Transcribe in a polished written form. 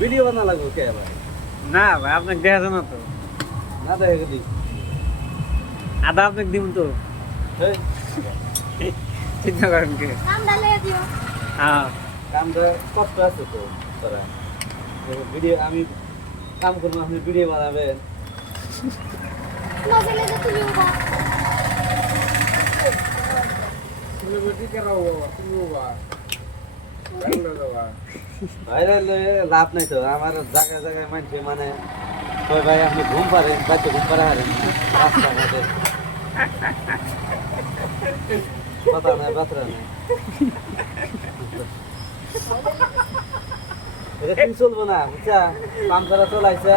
Video বানা লাগবে কে ভাই? না ভাই আপনাকে দেখা যায় না তো। না দেখে দিই আদা আপনাকে দিব তো। চিন্তা করেন কে? হ্যাঁ কামটা কষ্ট আছে তো তোরা ভিডিও আমি কাম করবো আপনি ভিডিও বানাবেন লাভ নাই তো আমার জায়গায় জায়গায় মানছে মানে কই ভাই আপনি ঘুম পারেন বাচ্চা ঘুম পারে হারেন রাস্তা ঘাটে কথা নাই বাতরা নাই এটা কি চলবো না বুঝছা কাম করা চলাইছে